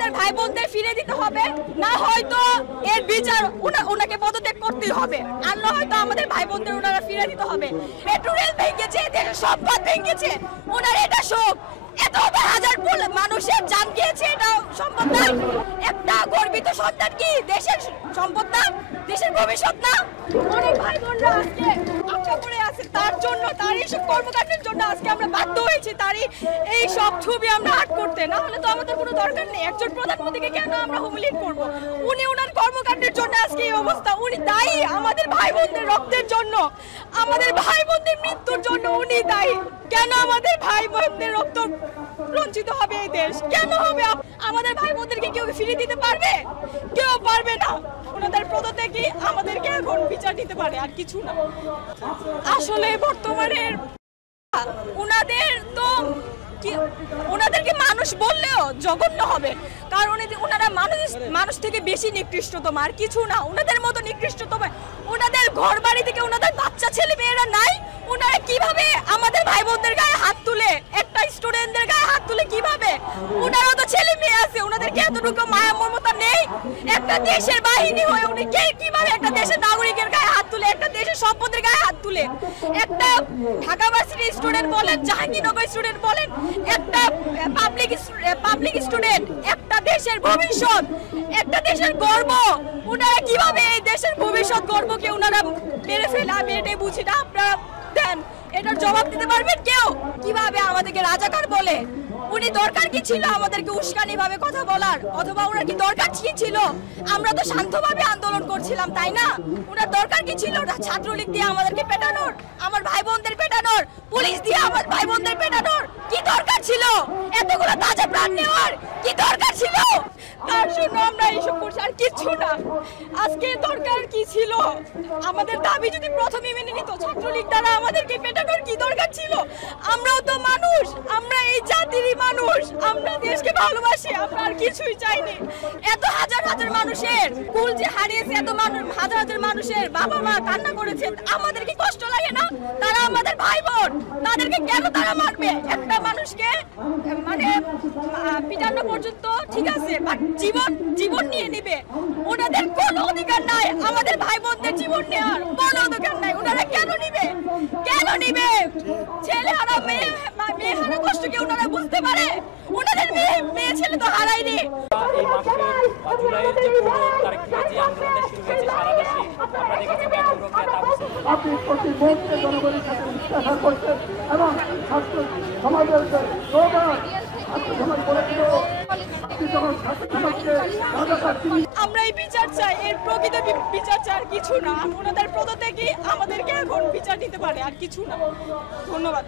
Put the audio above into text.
আমাদের ভাই বোনদের ফিরে দিতে হবে, না হয়তো এর বিচার ওনাকে পদত্যাগ করতে হবে, আর না হয়তো আমাদের ভাই বোনদের ওনারা ফিরে দিতে হবে। মেট্রো রেল ভেঙেছে, দেশের সম্পদ ভেঙেছে, ওনার এটা শোক। এত হাজার মানুষের জান গিয়েছে, এটা সম্পদ না। একটা গর্বিত সন্তান কি দেশের সম্পদ না, দেশের ভবিষ্যৎ না? অনেক ভাই বোনরা আজকে আটকা পড়ে আছে, তার জন্য, তার এইসব কর্মকাণ্ডের জন্য আজকে আমরা বাধ্য হয়েছি তারই এই সব ছবি আমরা আর্ট করতে। না হলে তো আমাদের কোনো দরকার নেই। একজন প্রধানমন্ত্রীকে কেন আমরা হুমলিন করবো? উনি ওনার কর্মকাণ্ডের জন্য আজকে এই অবস্থা। উনি দায়ী আমাদের ভাই বোনদের রক্তের জন্য, আমাদের ভাই বোনদের মৃত্যুর জন্য উনি দায়ী। কেন আমাদের ভাই বোনদের রক্ত রঞ্জিত হবে এই দেশ? কেন হবে? আমাদের ভাই বোনদেরকে কেউ ফিরে দিতে পারবে? কেউ পারবে না। ওনাদের পদত্যাগই আমাদেরকে এখন বিচার দিতে পারে, আর কিছু না। আসলে বর্তমানে ওনাদের তো ওনাদেরকে মানুষ বললেও জঘন্য হবে, কারণ ওনারা মানুষ থেকে বেশি নিকৃষ্টতম, আর কিছু না। ওনাদের মতো নিকৃষ্টতম ওনাদের ঘর বাড়ি থেকে ওনাদের বাচ্চা ছেলে মেয়েরা নাই। ওনারা কিভাবে আমাদের ভাই বোনদের গায়ে হাত তুলে, একটা স্টুডেন্টদের গায়ে হাত তুলে কিভাবে? ওনারও তো ছেলে মেয়ে আছে, ওনাদেরকে এতটুকু মায়া মমতা নেই? একটা দেশের বাহিনী হয়ে উনি কিভাবে একটা দেশের নাগরিকের গায়ে হাত তুলে, একটা দেশের সম্পদের গায়ে হাত তুলে? একটা ঢাকা ভার্সিটির স্টুডেন্ট বলেন, জাহাঙ্গীরনগর স্টুডেন্ট বলেন, একটা পাবলিক স্টুডেন্ট, একটা দেশের ভবিষ্যৎ, একটা দেশের গর্ব, ওনারা কিভাবে এই দেশের ভবিষ্যৎ গর্বকে ওনারা মেরে ফেলে? আমি এটাই বুঝি না। আপনারা দেন, এটার জবাব দিতে পারবেন কেউ? কিভাবে আমাদেরকে রাজাকার বলে? উনি দরকার কি ছিল আমাদেরকে উস্কানি ভাবে কথা বলার? অথবা ওনার কি দরকার কি ছিল? আমরা তো শান্তভাবে আন্দোলন করছিলাম, তাই না? ওনার দরকার কি ছিল ছাত্রলীগ দিয়ে আমাদেরকে পেটানোর, আমার ভাই বোনদের পেটানোর, পুলিশ দিয়ে আমার ভাই বোনদের পেটানোর? কি দরকার ছিল এতগুলো তাজা প্রাণ নেওয়ার? কি দরকার ছিল? তার জন্য আমরা এইসব করছি, আর কিছু না। আজকে দরকার কি ছিল? আমাদের দাবি যদি প্রথমে মেনে নিত, ছাত্রলীগ দ্বারা আমাদেরকে পেটানোর কি দরকার ছিল? আমরাও তো মানুষ, আমরা এই জাতিরই মানুষ, আমরা দেশকে ভালোবাসি, আমরা আর কিছুই চাইনি। এত হাজার হাজার মানুষের কুল যে হারিয়েছে, এত হাজার হাজার মানুষের বাবা মা কান্না করেছে, আমাদের কি কষ্ট লাগে না? তারা আমাদের ভাই বোন, তাদেরকে কেন তারা মারবে? একটা মানুষকে মানে পিটানো পর্যন্ত ঠিক আছে, বাট জীবন নিয়ে নিবে, ওনাদের কোনো অধিকার নাই। আমাদের ভাই বোনদের জীবন নেওয়ার কোনো অধিকার নাই। ওনারা কেন নিবে? কেন নিবে? ছেলে হারা মেয়ে হারা কষ্ট কি ওনারা বুঝতে পারে? ওনাদের মেয়ে ছেলে তো হারায়নি। এই মাসে জুলাইয়ের যে 15 তারিখ থেকে যে আন্দোলনটা শুরু হয়েছে সারা দেশে, আপনারা দেখেছেন আপনি প্রতি মুহূর্তে জনগণের কাছে জিজ্ঞাসা করছেন এবং ছাত্র সমাজের আমরা এই বিচার চাই, এর প্রকৃত বিচার চাই, আর কিছু না। ওনাদের পদত্যাগই আমাদেরকে এখন বিচার দিতে পারে, আর কিছু না। ধন্যবাদ।